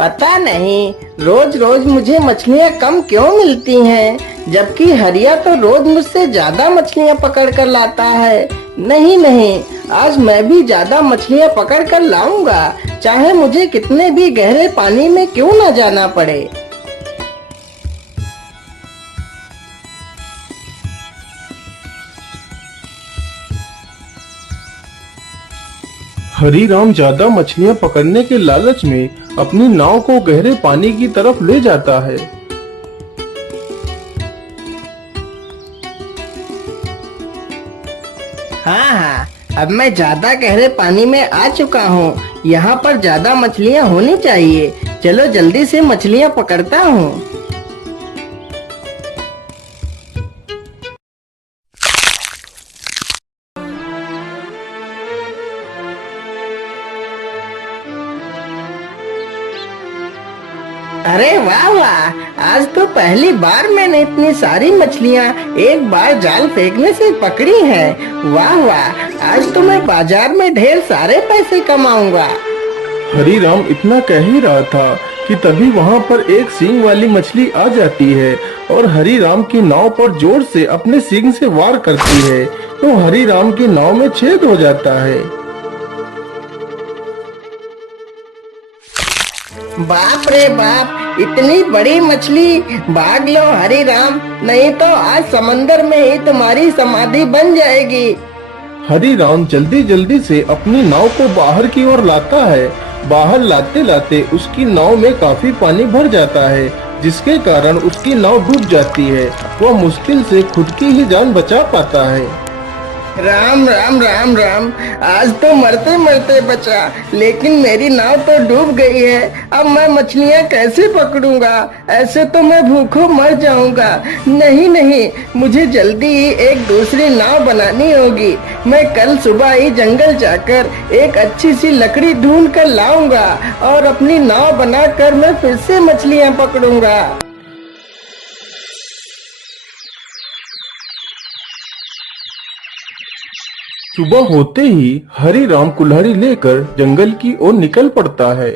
पता नहीं रोज रोज मुझे मछलियाँ कम क्यों मिलती हैं, जबकि हरिया तो रोज मुझसे ज्यादा मछलियाँ पकड़ कर लाता है। नहीं नहीं, आज मैं भी ज्यादा मछलियाँ पकड़ कर लाऊंगा, चाहे मुझे कितने भी गहरे पानी में क्यों न जाना पड़े। हरीराम ज्यादा मछलियां पकड़ने के लालच में अपनी नाव को गहरे पानी की तरफ ले जाता है। हाँ, अब मैं ज्यादा गहरे पानी में आ चुका हूँ। यहाँ पर ज्यादा मछलियाँ होनी चाहिए। चलो जल्दी से मछलियाँ पकड़ता हूँ। अरे वाह वाह, आज तो पहली बार मैंने इतनी सारी मछलियाँ एक बार जाल फेंकने से पकड़ी हैं। वाह वाह, आज तो मैं बाजार में ढेर सारे पैसे कमाऊंगा। हरीराम इतना कह ही रहा था कि तभी वहाँ पर एक सींग वाली मछली आ जाती है और हरीराम की नाव पर जोर से अपने सींग से वार करती है, तो हरीराम की नाव में छेद हो जाता है। बाप रे बाप, इतनी बड़ी मछली! भाग लो हरीराम, नहीं तो आज समंदर में ही तुम्हारी समाधि बन जाएगी। हरीराम जल्दी जल्दी से अपनी नाव को बाहर की ओर लाता है। बाहर लाते लाते उसकी नाव में काफी पानी भर जाता है, जिसके कारण उसकी नाव डूब जाती है। वह मुश्किल से खुद की ही जान बचा पाता है। राम राम राम राम, आज तो मरते मरते बचा, लेकिन मेरी नाव तो डूब गई है। अब मैं मछलियाँ कैसे पकड़ूंगा? ऐसे तो मैं भूखों मर जाऊंगा। नहीं नहीं, मुझे जल्दी ही एक दूसरी नाव बनानी होगी। मैं कल सुबह ही जंगल जाकर एक अच्छी सी लकड़ी ढूंढ कर लाऊंगा और अपनी नाव बनाकर मैं फिर से मछलियाँ पकड़ूंगा। सुबह होते ही हरीराम कुल्हाड़ी लेकर जंगल की ओर निकल पड़ता है।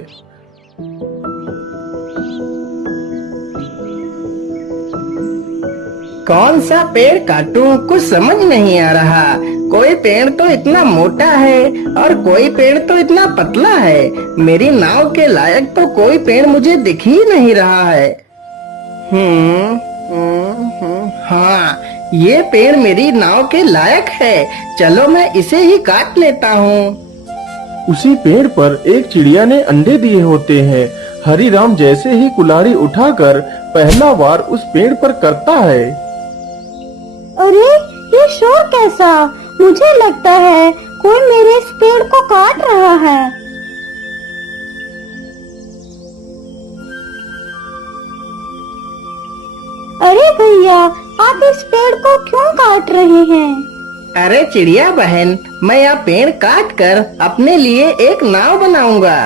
कौन सा पेड़ काटूं, कुछ समझ नहीं आ रहा। कोई पेड़ तो इतना मोटा है और कोई पेड़ तो इतना पतला है। मेरी नाव के लायक तो कोई पेड़ मुझे दिख ही नहीं रहा है। हाँ, ये पेड़ मेरी नाव के लायक है। चलो मैं इसे ही काट लेता हूँ। उसी पेड़ पर एक चिड़िया ने अंडे दिए होते हैं। हरीराम जैसे ही कुल्हाड़ी उठाकर पहला वार उस पेड़ पर करता है। अरे ये शोर कैसा? मुझे लगता है कोई मेरे इस पेड़ को काट रहा है। अरे भैया, आप इस पेड़ को क्यों काट रहे हैं? अरे चिड़िया बहन, मैं यह पेड़ काट कर अपने लिए एक नाव बनाऊंगा।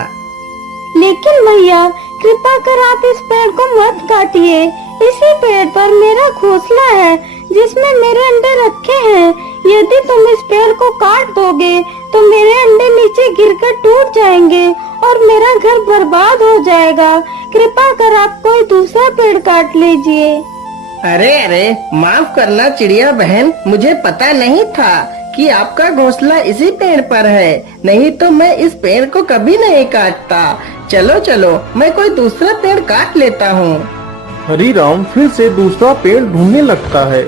लेकिन भैया, कृपा कर आप इस पेड़ को मत काटिए। इसी पेड़ पर मेरा घोंसला है जिसमें मेरे अंडे रखे हैं। यदि तुम इस पेड़ को काट दोगे तो मेरे अंडे नीचे गिरकर टूट जाएंगे और मेरा घर बर्बाद हो जाएगा। कृपा कर आप कोई दूसरा पेड़ काट लीजिए। अरे अरे, माफ करना चिड़िया बहन, मुझे पता नहीं था कि आपका घोंसला इसी पेड़ पर है। नहीं तो मैं इस पेड़ को कभी नहीं काटता। चलो चलो, मैं कोई दूसरा पेड़ काट लेता हूँ। हरीराम फिर से दूसरा पेड़ ढूंढने लगता है।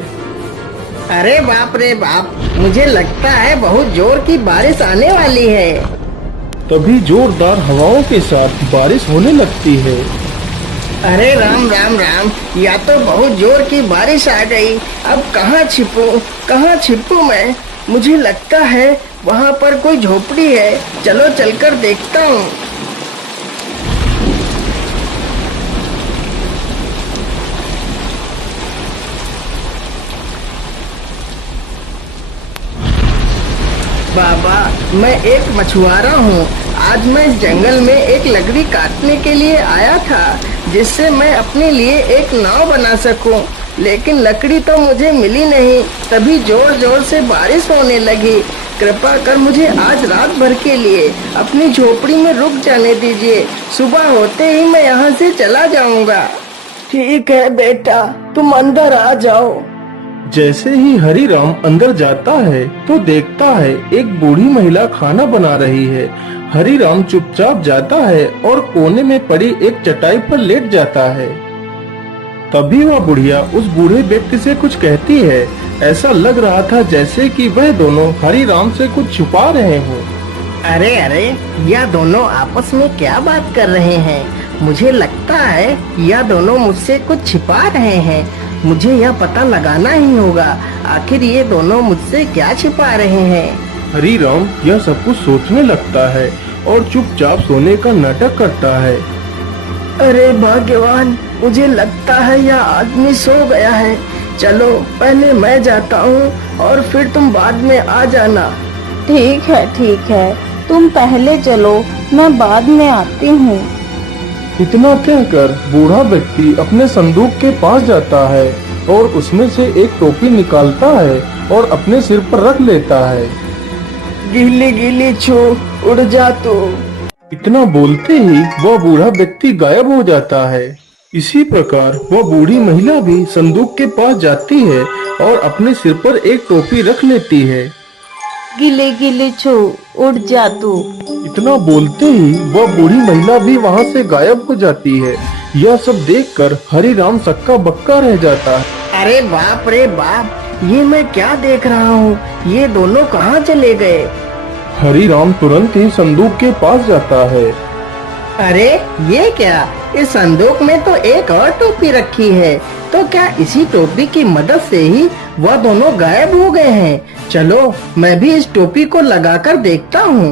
अरे बाप रे बाप, मुझे लगता है बहुत जोर की बारिश आने वाली है। तभी जोरदार हवाओं के साथ बारिश होने लगती है। अरे राम राम राम, या तो बहुत जोर की बारिश आ गई। अब कहाँ छिपूं मैं? मुझे लगता है वहाँ पर कोई झोपड़ी है। चलो चलकर देखता हूँ। बाबा, मैं एक मछुआरा हूँ। आज मैं इस जंगल में एक लकड़ी काटने के लिए आया था, जिससे मैं अपने लिए एक नाव बना सकूं। लेकिन लकड़ी तो मुझे मिली नहीं। तभी जोर जोर से बारिश होने लगी। कृपा कर मुझे आज रात भर के लिए अपनी झोपड़ी में रुक जाने दीजिए। सुबह होते ही मैं यहाँ से चला जाऊंगा। ठीक है बेटा, तुम अंदर आ जाओ। जैसे ही हरिराम अंदर जाता है तो देखता है एक बूढ़ी महिला खाना बना रही है। हरिराम चुपचाप जाता है और कोने में पड़ी एक चटाई पर लेट जाता है। तभी वह बुढ़िया उस बूढ़े व्यक्ति से कुछ कहती है। ऐसा लग रहा था जैसे कि वह दोनों हरिराम से कुछ छुपा रहे हों। अरे अरे, यह दोनों आपस में क्या बात कर रहे हैं? मुझे लगता है यह दोनों मुझसे कुछ छिपा रहे हैं। मुझे यह पता लगाना ही होगा, आखिर ये दोनों मुझसे क्या छिपा रहे हैं। हरिराम यह सब कुछ सोचने लगता है और चुपचाप सोने का नाटक करता है। अरे भाग्यवान, मुझे लगता है यह आदमी सो गया है। चलो पहले मैं जाता हूँ और फिर तुम बाद में आ जाना। ठीक है, तुम पहले चलो, मैं बाद में आती हूँ। इतना कहकर बूढ़ा व्यक्ति अपने संदूक के पास जाता है और उसमें से एक टोपी निकालता है और अपने सिर पर रख लेता है। गीली गीली छू, उड़ जा तू। इतना बोलते ही वह बूढ़ा व्यक्ति गायब हो जाता है। इसी प्रकार वह बूढ़ी महिला भी संदूक के पास जाती है और अपने सिर पर एक टोपी रख लेती है। गिले गिले छू, उड़ जा तू। इतना बोलते ही वह बूढ़ी महिला भी वहाँ से गायब हो जाती है। यह सब देखकर हरिराम सक्का बक्का रह जाता है। अरे बाप रे बाप, ये मैं क्या देख रहा हूँ? ये दोनों कहाँ चले गए? हरिराम तुरंत ही संदूक के पास जाता है। अरे ये क्या? इस संदूक में तो एक और टोपी रखी है। तो क्या इसी टोपी की मदद से ही वह दोनों गायब हो गए हैं? चलो मैं भी इस टोपी को लगाकर देखता हूँ।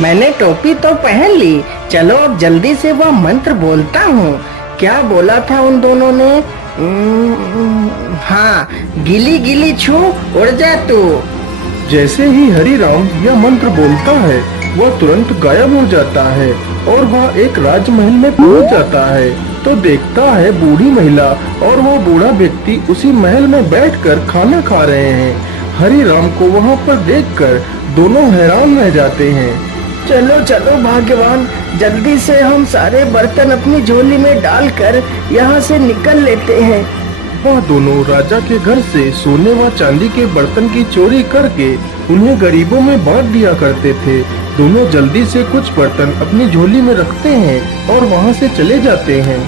मैंने टोपी तो पहन ली। चलो अब जल्दी से वह मंत्र बोलता हूँ। क्या बोला था उन दोनों ने? हाँ, गिली गिली छू, उड़ जा तू। जैसे ही हरिराम यह मंत्र बोलता है वह तुरंत गायब हो जाता है और वह एक राजमहल में पहुंच जाता है। तो देखता है बूढ़ी महिला और वो बूढ़ा व्यक्ति उसी महल में बैठकर खाना खा रहे हैं। हरिराम को वहां पर देखकर दोनों हैरान रह जाते हैं। चलो चलो भाग्यवान, जल्दी से हम सारे बर्तन अपनी झोली में डालकर यहाँ से निकल लेते हैं। वह दोनों राजा के घर से सोने व चांदी के बर्तन की चोरी करके उन्हें गरीबों में बांट दिया करते थे। दोनों जल्दी से कुछ बर्तन अपनी झोली में रखते हैं और वहाँ से चले जाते हैं।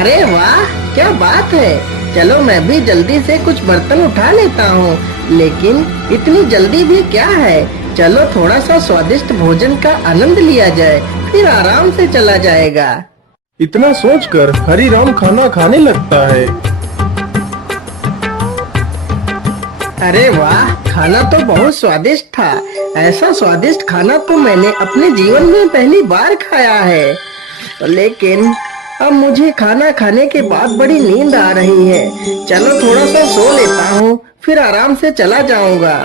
अरे वाह, क्या बात है! चलो मैं भी जल्दी से कुछ बर्तन उठा लेता हूँ। लेकिन इतनी जल्दी भी क्या है? चलो थोड़ा सा स्वादिष्ट भोजन का आनंद लिया जाए, फिर आराम से चला जाएगा। इतना सोचकर हरिराम खाना खाने लगता है। अरे वाह, खाना तो बहुत स्वादिष्ट था। ऐसा स्वादिष्ट खाना तो मैंने अपने जीवन में पहली बार खाया है। लेकिन अब मुझे खाना खाने के बाद बड़ी नींद आ रही है। चलो थोड़ा सा सो लेता हूँ, फिर आराम से चला जाऊंगा।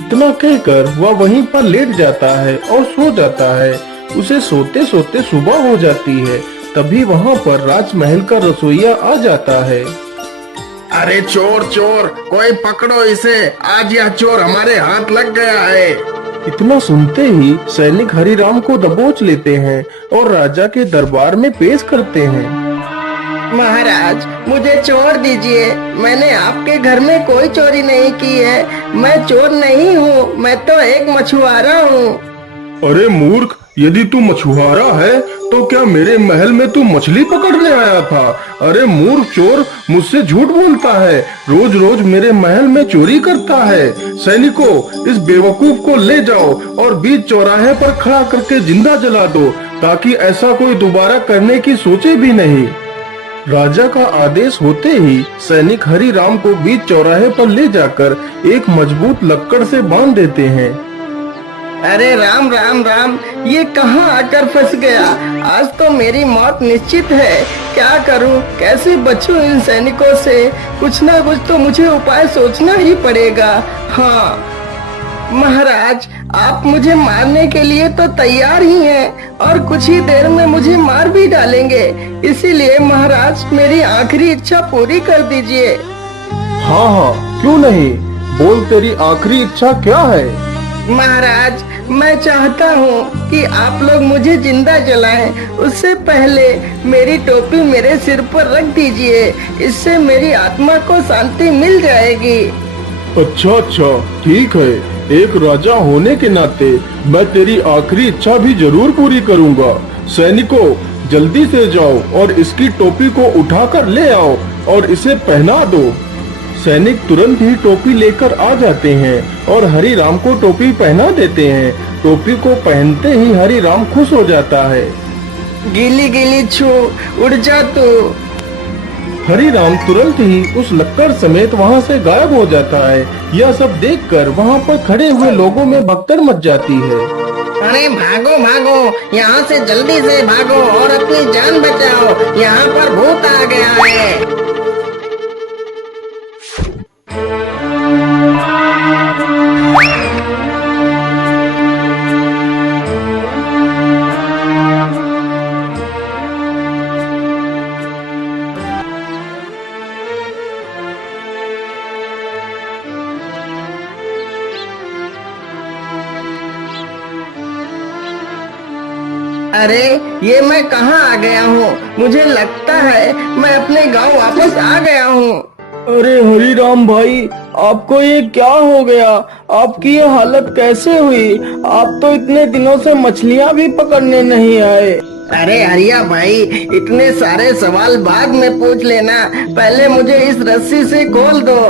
इतना कहकर वह वहीं पर लेट जाता है और सो जाता है। उसे सोते सोते सुबह हो जाती है। तभी वहाँ पर राजमहल का रसोइया आ जाता है। अरे चोर चोर, कोई पकड़ो इसे, आज यह चोर हमारे हाथ लग गया है। इतना सुनते ही सैनिक हरिराम को दबोच लेते हैं और राजा के दरबार में पेश करते हैं। महाराज, मुझे छोड़ दीजिए। मैंने आपके घर में कोई चोरी नहीं की है। मैं चोर नहीं हूँ, मैं तो एक मछुआरा हूँ। अरे मूर्ख, यदि तू मछुआरा है तो क्या मेरे महल में तू मछली पकड़ने आया था? अरे मूर्ख चोर, मुझसे झूठ बोलता है, रोज रोज मेरे महल में चोरी करता है। सैनिकों, इस बेवकूफ को ले जाओ और बीच चौराहे पर खड़ा करके जिंदा जला दो, ताकि ऐसा कोई दोबारा करने की सोचे भी नहीं। राजा का आदेश होते ही सैनिक हरिराम को बीच चौराहे पर ले जाकर एक मजबूत लक्कड़ से बांध देते हैं। अरे राम राम राम, ये कहाँ आकर फंस गया? आज तो मेरी मौत निश्चित है। क्या करूं, कैसे बचूं इन सैनिकों से? कुछ ना कुछ तो मुझे उपाय सोचना ही पड़ेगा। हाँ महाराज, आप मुझे मारने के लिए तो तैयार ही हैं और कुछ ही देर में मुझे मार भी डालेंगे। इसीलिए महाराज, मेरी आखिरी इच्छा पूरी कर दीजिए। हाँ हाँ, क्यों नहीं, बोल तेरी आखिरी इच्छा क्या है? महाराज, मैं चाहता हूँ कि आप लोग मुझे जिंदा जलाएं। उससे पहले मेरी टोपी मेरे सिर पर रख दीजिए, इससे मेरी आत्मा को शांति मिल जाएगी। अच्छा अच्छा, ठीक है। एक राजा होने के नाते मैं तेरी आखिरी इच्छा भी जरूर पूरी करूँगा। सैनिकों, जल्दी से जाओ और इसकी टोपी को उठाकर ले आओ और इसे पहना दो। सैनिक तुरंत ही टोपी लेकर आ जाते हैं और हरि राम को टोपी पहना देते हैं। टोपी को पहनते ही हरि राम खुश हो जाता है। गीली गीली छू, उड़ जा तू। हरि राम तुरंत ही उस लक्कड़ समेत वहाँ से गायब हो जाता है। यह सब देखकर वहाँ पर खड़े हुए लोगों में भगदड़ मच जाती है। अरे भागो भागो, यहाँ से जल्दी से भागो और अपनी जान बचाओ, यहाँ पर भूत आ गया है। अरे ये मैं कहाँ आ गया हूँ? मुझे लगता है मैं अपने गांव वापस आ गया हूँ। अरे हरि राम भाई, आपको ये क्या हो गया? आपकी ये हालत कैसे हुई? आप तो इतने दिनों से मछलियाँ भी पकड़ने नहीं आए। अरे हरिया भाई, इतने सारे सवाल बाद में पूछ लेना, पहले मुझे इस रस्सी से खोल दो।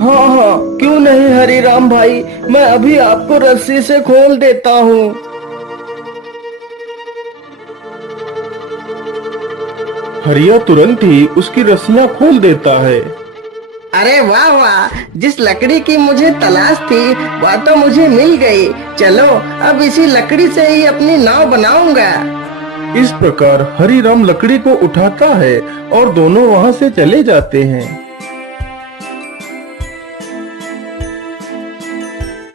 हाँ हाँ, क्यों नहीं हरि राम भाई, मैं अभी आपको रस्सी से खोल देता हूँ। हरिया तुरंत ही उसकी रस्सियाँ खोल देता है। अरे वाह वाह, जिस लकड़ी की मुझे तलाश थी वह तो मुझे मिल गई। चलो अब इसी लकड़ी से ही अपनी नाव बनाऊंगा। इस प्रकार हरि राम लकड़ी को उठाता है और दोनों वहाँ से चले जाते हैं।